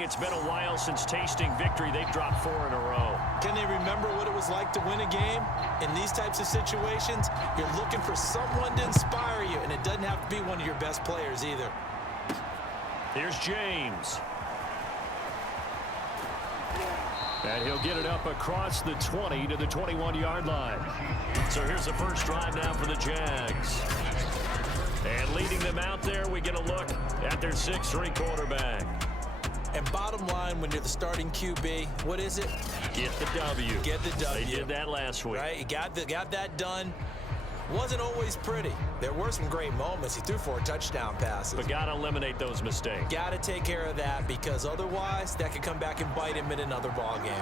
saying it's been a while since tasting victory. They've dropped 4 in a row. Can they remember what it was like to win a game? In these types of situations, you're looking for someone to inspire you, and it doesn't have to be one of your best players either. Here's James. And he'll get it up across the 20 to the 21-yard line. So here's the first drive now for the Jags. And leading them out there, we get a look at their 6'3" quarterback. And bottom line, when you're the starting QB, what is it? Get the W. Get the W. They did that last week. Right, you got that done. Wasn't always pretty. There were some great moments. He threw 4 touchdown passes. But got to eliminate those mistakes. Got to take care of that, because otherwise that could come back and bite him in another ball game.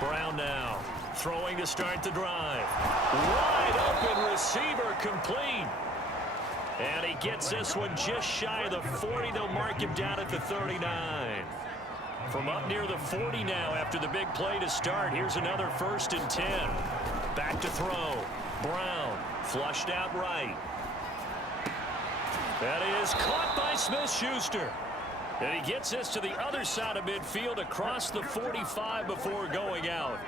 Brown now throwing to start the drive. Wide open receiver, complete. And he gets this one just shy of the 40. They'll mark him down at the 39. From up near the 40 now after the big play to start. Here's another 1st and 10. Back to throw. Brown flushed out right. That is caught by Smith-Schuster. And he gets this to the other side of midfield across the 45 before going out.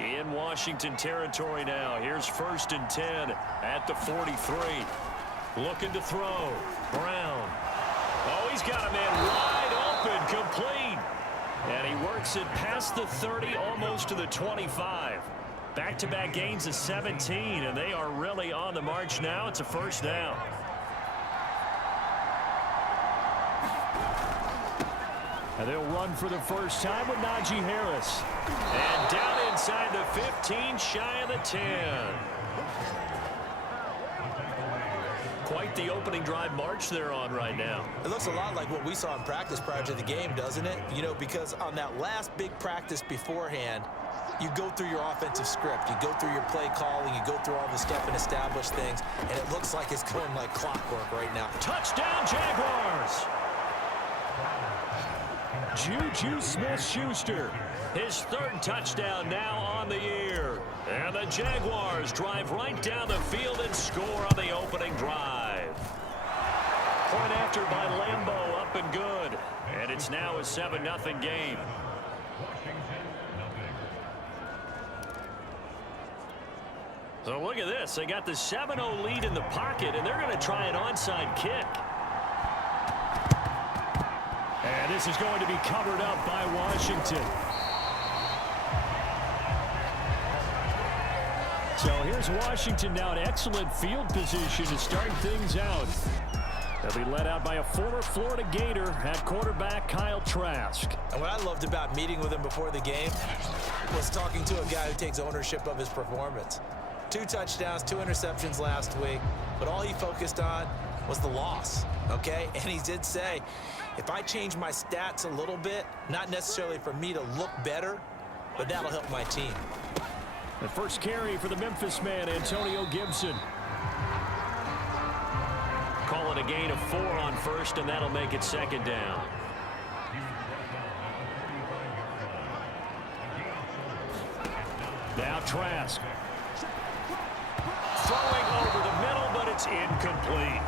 In Washington territory now. Here's 1st and 10 at the 43. Looking to throw. Brown. Oh, he's got a man wide open, complete. And he works it past the 30, almost to the 25. Back-to-back gains of 17, and they are really on the march now. It's a 1st down. And they'll run for the first time with Najee Harris. And down inside the 15, shy of the 10. Quite the opening drive march they're on right now. It looks a lot like what we saw in practice prior to the game, doesn't it? You know, because on that last big practice beforehand, you go through your offensive script. You go through your play calling. You go through all the stuff and establish things. And it looks like it's going like clockwork right now. Touchdown, Jaguars! Juju Smith-Schuster, his 3rd touchdown now on the year. And the Jaguars drive right down the field and score on the opening drive. Point after by Lambeau, up and good. And it's now a 7-0 game. So look at this. They got the 7-0 lead in the pocket, and they're going to try an onside kick. And this is going to be covered up by Washington. So here's Washington now in excellent field position to start things out. They'll be led out by a former Florida Gator at quarterback Kyle Trask. And what I loved about meeting with him before the game was talking to a guy who takes ownership of his performance. 2 touchdowns, 2 interceptions last week, but all he focused on was the loss, okay? And he did say, if I change my stats a little bit, not necessarily for me to look better, but that'll help my team. The first carry for the Memphis man, Antonio Gibson. Calling a gain of 4 on 1st, and that'll make it 2nd down. Now Trask. Throwing over the middle, but it's incomplete.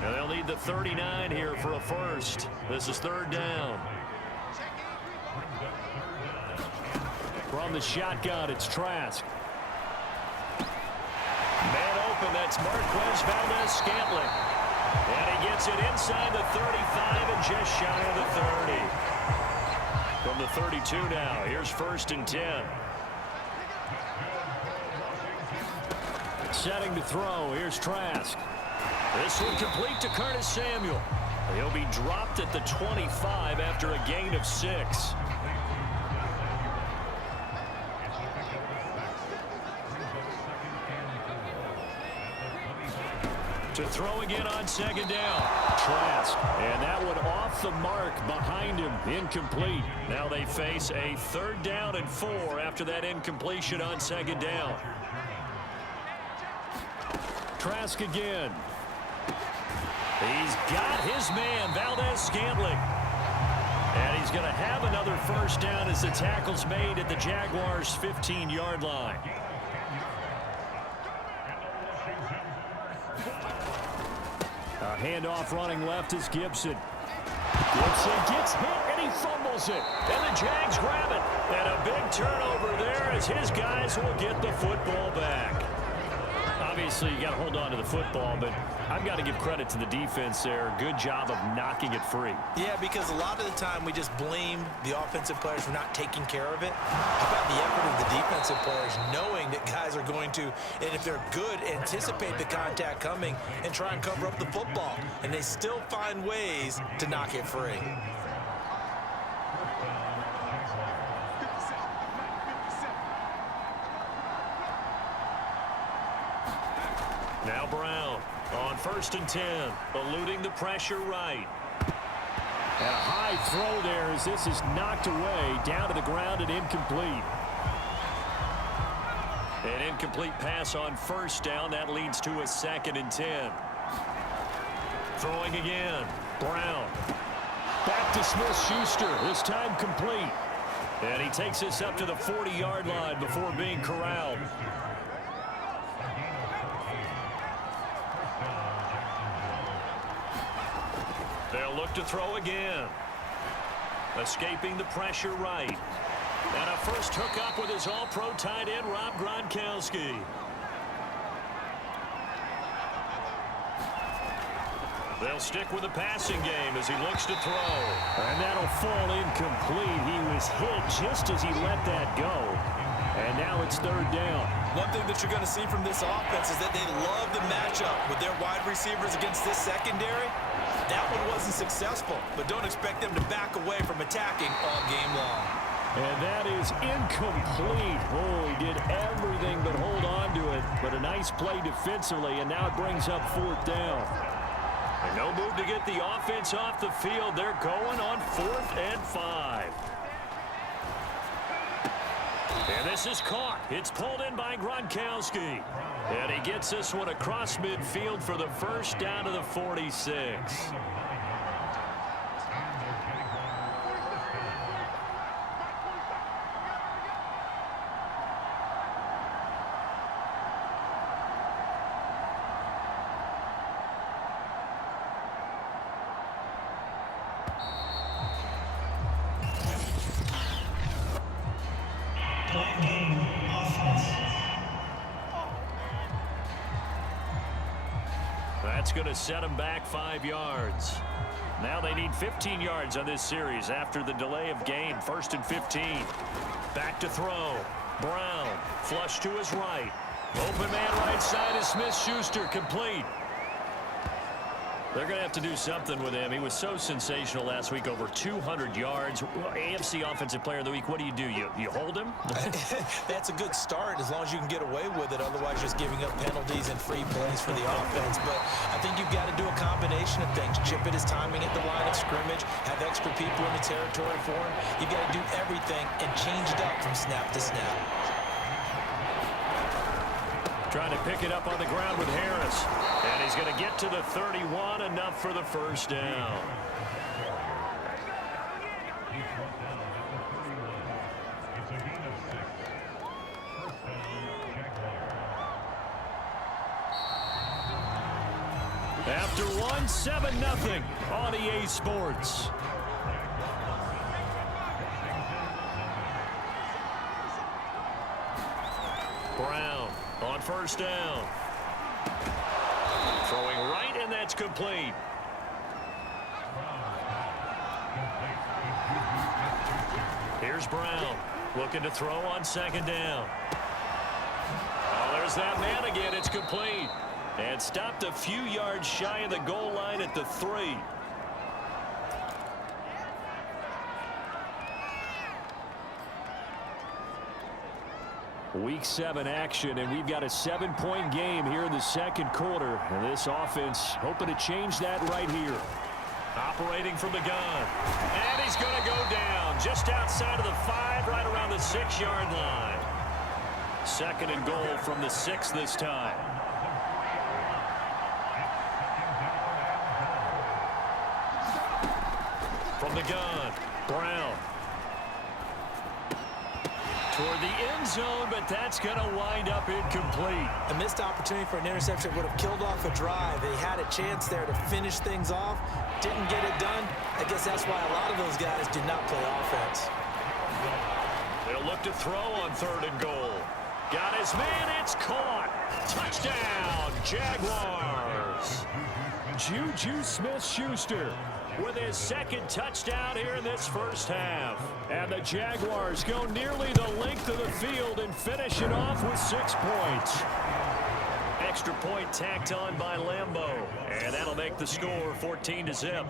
And they'll need the 39 here for a 1st. This is 3rd down. From the shotgun, it's Trask. Man open, that's Marquez Valdez-Scantling. And he gets it inside the 35 and just shy of the 30. From the 32 now, here's 1st and 10. Setting to throw, here's Trask. This one complete to Curtis Samuel. He'll be dropped at the 25 after a gain of 6. To throw again on 2nd down. Trask. And that one off the mark behind him. Incomplete. Now they face a 3rd down and 4 after that incompletion on 2nd down. Trask again. He's got his man, Valdez-Scantling. And he's going to have another 1st down as the tackle's made at the Jaguars' 15-yard line. Handoff running left is Gibson. Gibson gets hit, and he fumbles it. And the Jags grab it. And a big turnover there as his guys will get the football back. Obviously, you got to hold on to the football, but I've got to give credit to the defense there. Good job of knocking it free. Yeah, because a lot of the time we just blame the offensive players for not taking care of it. How about the effort of the defensive players knowing that guys are going to, and if they're good, anticipate the contact coming and try and cover up the football. And they still find ways to knock it free. Now Brown on 1st and 10, eluding the pressure right. And a high throw there as this is knocked away, down to the ground and incomplete. An incomplete pass on 1st down. That leads to a 2nd and 10. Throwing again. Brown. Back to Smith-Schuster. This time complete. And he takes this up to the 40-yard line before being corralled. They'll look to throw again. Escaping the pressure right. And a first hookup with his all-pro tight end, Rob Gronkowski. They'll stick with the passing game as he looks to throw. And that'll fall incomplete. He was hit just as he let that go. And now it's 3rd down. One thing that you're going to see from this offense is that they love the matchup with their wide receivers against this secondary. That one wasn't successful, but don't expect them to back away from attacking all game long. And that is incomplete. Oh, he did everything but hold on to it. But a nice play defensively, and now it brings up 4th down. And no move to get the offense off the field. They're going on 4th and 5. And this is caught. It's pulled in by Gronkowski. And he gets this one across midfield for the 1st down to the 46. That's going to set them back 5 yards. Now they need 15 yards on this series after the delay of game. 1st and 15. Back to throw. Brown flush to his right. Open man right side is Smith-Schuster, complete. They're going to have to do something with him. He was so sensational last week, over 200 yards. AFC Offensive Player of the Week, what do? You hold him? That's a good start as long as you can get away with it. Otherwise, just giving up penalties and free plays for the offense. But I think you've got to do a combination of things. Chip at his timing at the line of scrimmage, have extra people in the territory for him. You've got to do everything and change it up from snap to snap. Trying to pick it up on the ground with Harris. And he's going to get to the 31, enough for the 1st down. After one, 7-0 on EA Sports. Brown on 1st down. Throwing right, and that's complete. Here's Brown looking to throw on 2nd down. Oh, there's that man again. It's complete. And stopped a few yards shy of the goal line at the 3. Week 7 action, and we've got a 7-point game here in the 2nd quarter. And this offense hoping to change that right here. Operating from the gun. And he's going to go down just outside of the 5, right around the 6-yard line. 2nd and goal from the 6 this time. From the gun, Brown. toward the end zone, but that's going to wind up incomplete. A missed opportunity for an interception would have killed off a drive. They had a chance there to finish things off, didn't get it done. I guess that's why a lot of those guys did not play offense. They'll look to throw on 3rd and goal. Got his man, it's caught. Touchdown, Jaguars. Juju Smith-Schuster with his 2nd touchdown here in this first half. And the Jaguars go nearly the length of the field and finish it off with 6 points. Extra point tacked on by Lambeau. And that'll make the score 14-0.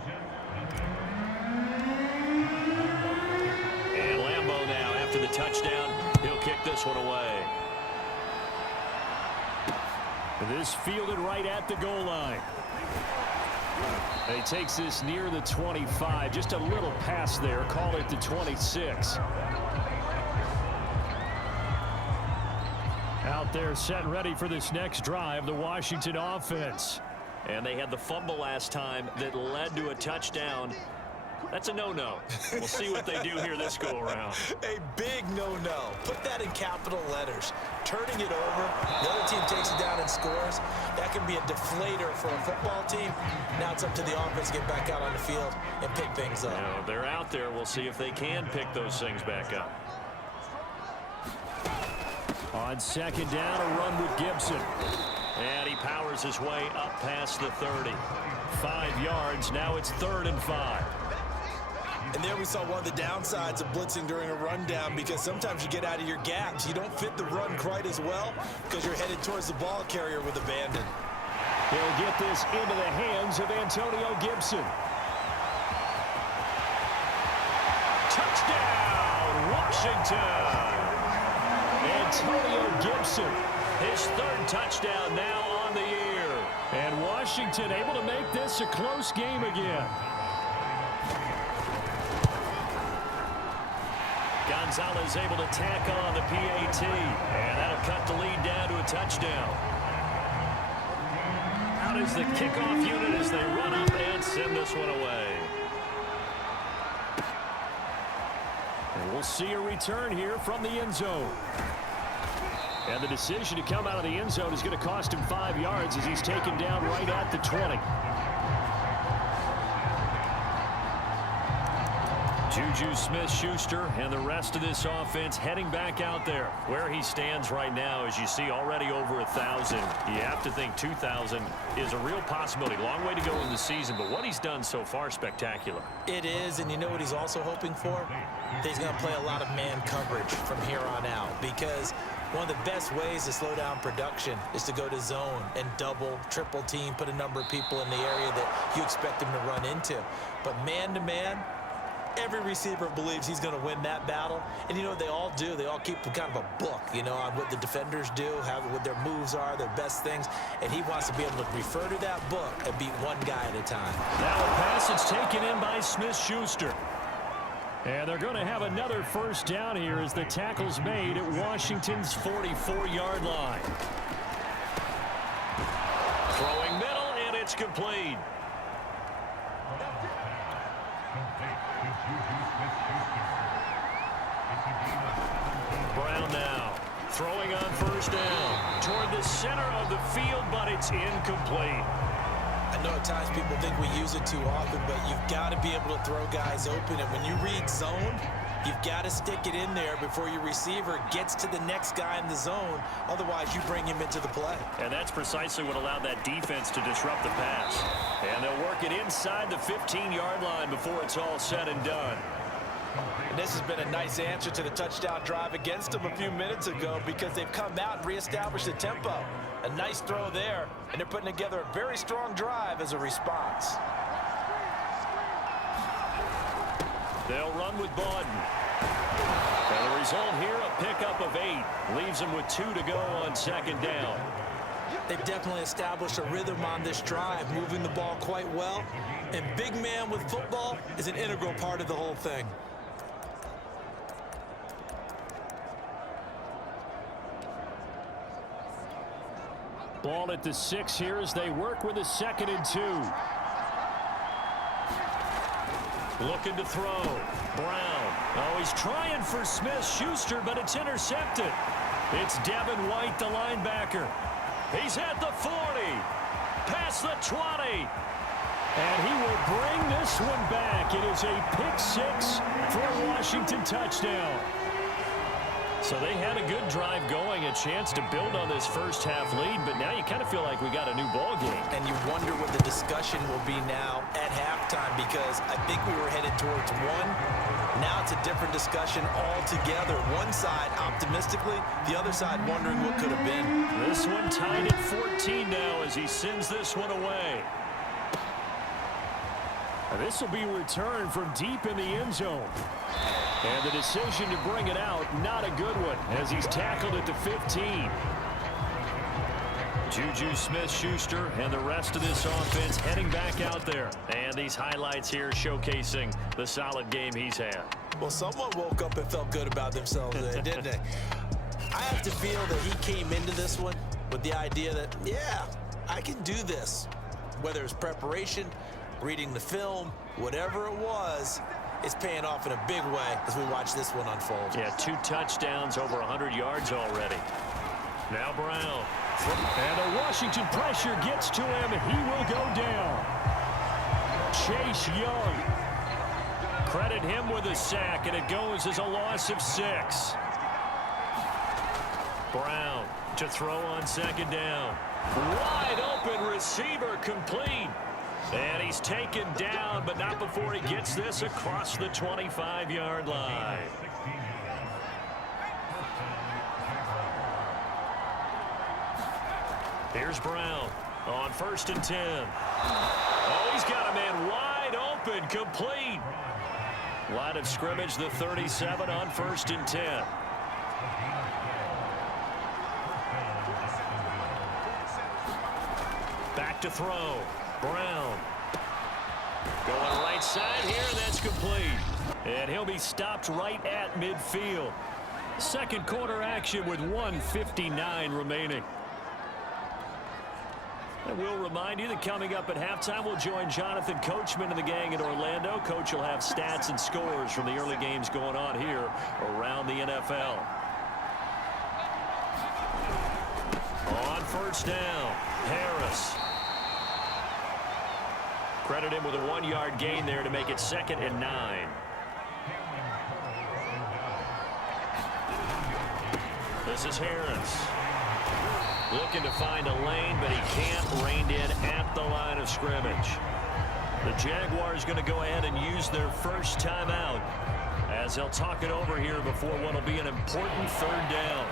And Lambeau now, after the touchdown, he'll kick this one away. This fielded right at the goal line. He takes this near the 25. Just a little pass there. Call it the 26. Out there set and ready for this next drive, the Washington offense. And they had the fumble last time that led to a touchdown. That's a no-no. We'll see what they do here this go-around. A big no-no. Put that in capital letters. Turning it over, the other team takes it down and scores. That can be a deflator for a football team. Now it's up to the offense to get back out on the field and pick things up. Now, they're out there. We'll see if they can pick those things back up. On 2nd down, a run with Gibson. And he powers his way up past the 30. 5 yards. Now it's 3rd and 5. And there we saw one of the downsides of blitzing during a rundown, because sometimes you get out of your gaps. You don't fit the run quite as well because you're headed towards the ball carrier with abandon. He'll get this into the hands of Antonio Gibson. Touchdown, Washington! Antonio Gibson, his 3rd touchdown now on the year. And Washington able to make this a close game again. Gonzalez able to tack on the PAT, and that'll cut the lead down to a touchdown. Out is the kickoff unit as they run up and send this one away. And we'll see a return here from the end zone. And the decision to come out of the end zone is going to cost him 5 yards as he's taken down right at the 20. Juju Smith-Schuster and the rest of this offense heading back out there. Where he stands right now, as you see, already over 1,000. You have to think 2,000 is a real possibility. Long way to go in the season, but what he's done so far, spectacular. It is, and you know what he's also hoping for? He's going to play a lot of man coverage from here on out, because one of the best ways to slow down production is to go to zone and double, triple team, put a number of people in the area that you expect him to run into. But man-to-man, every receiver believes he's going to win that battle. And you know what they all do? They all keep kind of a book, you know, on what the defenders do, what their moves are, their best things. And he wants to be able to refer to that book and beat one guy at a time. Now a pass is taken in by Smith-Schuster. And they're going to have another first down here as the tackle's made at Washington's 44-yard line. Throwing middle, and it's complete. Brown now throwing on first down toward the center of the field, but it's incomplete. I know at times people think we use it too often, but you've got to be able to throw guys open. And when you read zone, you've got to stick it in there before your receiver gets to the next guy in the zone. Otherwise, you bring him into the play. And that's precisely what allowed that defense to disrupt the pass. And they'll work it inside the 15-yard line before it's all said and done. And this has been a nice answer to the touchdown drive against them a few minutes ago, because they've come out and reestablished the tempo. A nice throw there, and they're putting together a very strong drive as a response. They'll run with Bawden. And the result here, a pickup of 8. Leaves them with 2 to go on second down. They've definitely established a rhythm on this drive, moving the ball quite well. And big man with football is an integral part of the whole thing. Ball at the 6 here as they work with a 2nd and 2. Looking to throw. Brown. Oh, he's trying for Smith-Schuster, but it's intercepted. It's Devin White, the linebacker. He's at the 40. Past the 20. And he will bring this one back. It is a pick-6 for a Washington touchdown. So they had a good drive going, a chance to build on this first-half lead, but now you kind of feel like we got a new ball game. And you wonder what the discussion will be now at halftime, because I think we were headed towards one. Now it's a different discussion altogether. One side optimistically, the other side wondering what could have been. This one tied at 14 now as he sends this one away. This will be returned from deep in the end zone. And the decision to bring it out, not a good one, as he's tackled at the 15. Juju Smith-Schuster and the rest of this offense heading back out there. And these highlights here showcasing the solid game he's had. Well, someone woke up and felt good about themselves there, didn't they? I have to feel that he came into this one with the idea that, yeah, I can do this. Whether it's preparation, reading the film, whatever it was, it's paying off in a big way as we watch this one unfold. Yeah, 2 touchdowns, over 100 yards already. Now Brown. And the Washington pressure gets to him. He will go down. Chase Young. Credit him with a sack, and it goes as a loss of 6. Brown to throw on second down. Wide open receiver, complete. And he's taken down, but not before he gets this across the 25-yard line. Here's Brown on 1st and 10. Oh, he's got a man wide open, complete. Line of scrimmage, the 37 on 1st and 10. Back to throw. Brown. Going right side here, and that's complete. And he'll be stopped right at midfield. Second quarter action with 1:59 remaining. And we'll remind you that coming up at halftime, we'll join Jonathan Coachman and the gang in Orlando. Coach will have stats and scores from the early games going on here around the NFL. On 1st down, Harris. Credit him with a 1-yard gain there to make it 2nd and 9. This is Harris. Looking to find a lane, but he can't. Reined in at the line of scrimmage. The Jaguars going to go ahead and use their first timeout as they'll talk it over here before what will be an important 3rd down.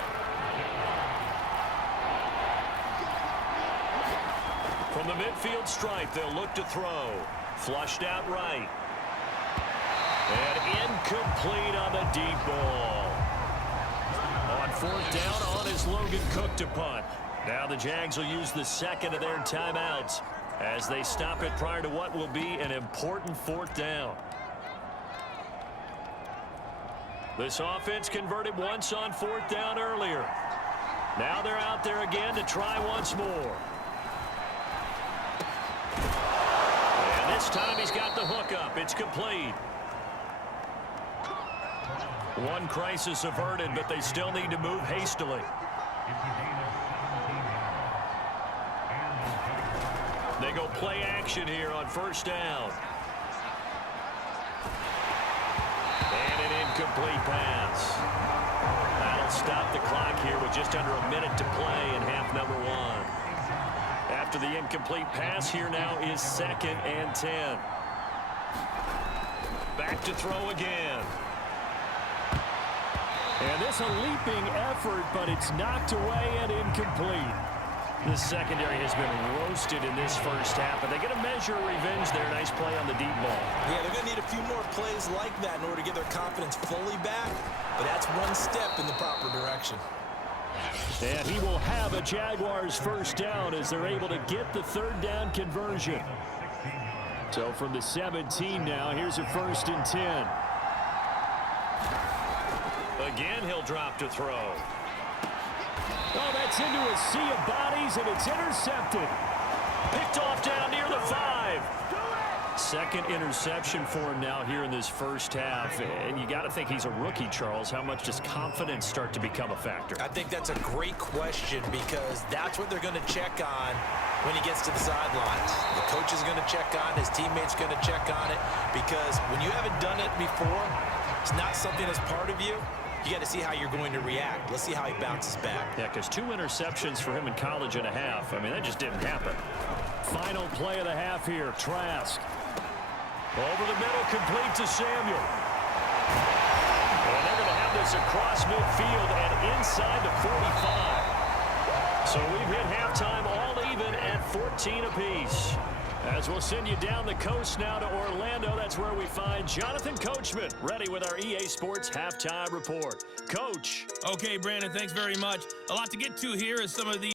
From the midfield stripe, they'll look to throw. Flushed out right. And incomplete on the deep ball. On 4th down, on is Logan Cook to punt. Now the Jags will use the second of their timeouts as they stop it prior to what will be an important 4th down. This offense converted once on 4th down earlier. Now they're out there again to try once more. This time he's got the hook up. It's complete. One crisis averted, but they still need to move hastily. They go play action here on 1st down. And an incomplete pass. That'll stop the clock here with just under a minute to play in half number 1. After the incomplete pass, here now is 2nd and 10. Back to throw again. And this a leaping effort, but it's knocked away and incomplete. The secondary has been roasted in this first half, but they're going to measure revenge there. Nice play on the deep ball. Yeah, they're going to need a few more plays like that in order to get their confidence fully back, but that's one step in the proper direction. And he will have a Jaguars 1st down as they're able to get the 3rd down conversion. So from the 17 now, here's a 1st and 10. Again, he'll drop to throw. Oh, that's into a sea of bodies, and it's intercepted. Picked off down near the 5. Second interception for him now here in this first half. And you got to think he's a rookie, Charles. How much does confidence start to become a factor? I think that's a great question because that's what they're going to check on when he gets to the sidelines. The coach is going to check on, his teammates going to check on it, because when you haven't done it before, it's not something that's part of you. You got to see how you're going to react. Let's see how he bounces back. Yeah, because 2 interceptions for him in college and a half. I mean, that just didn't happen. Final play of the half here, Trask. Over the middle, complete to Samuel. And they're going to have this across midfield and inside the 45. So we've hit halftime all even at 14 apiece. As we'll send you down the coast now to Orlando, that's where we find Jonathan Coachman, ready with our EA Sports Halftime Report. Coach. Okay, Brandon, thanks very much. A lot to get to here as some of the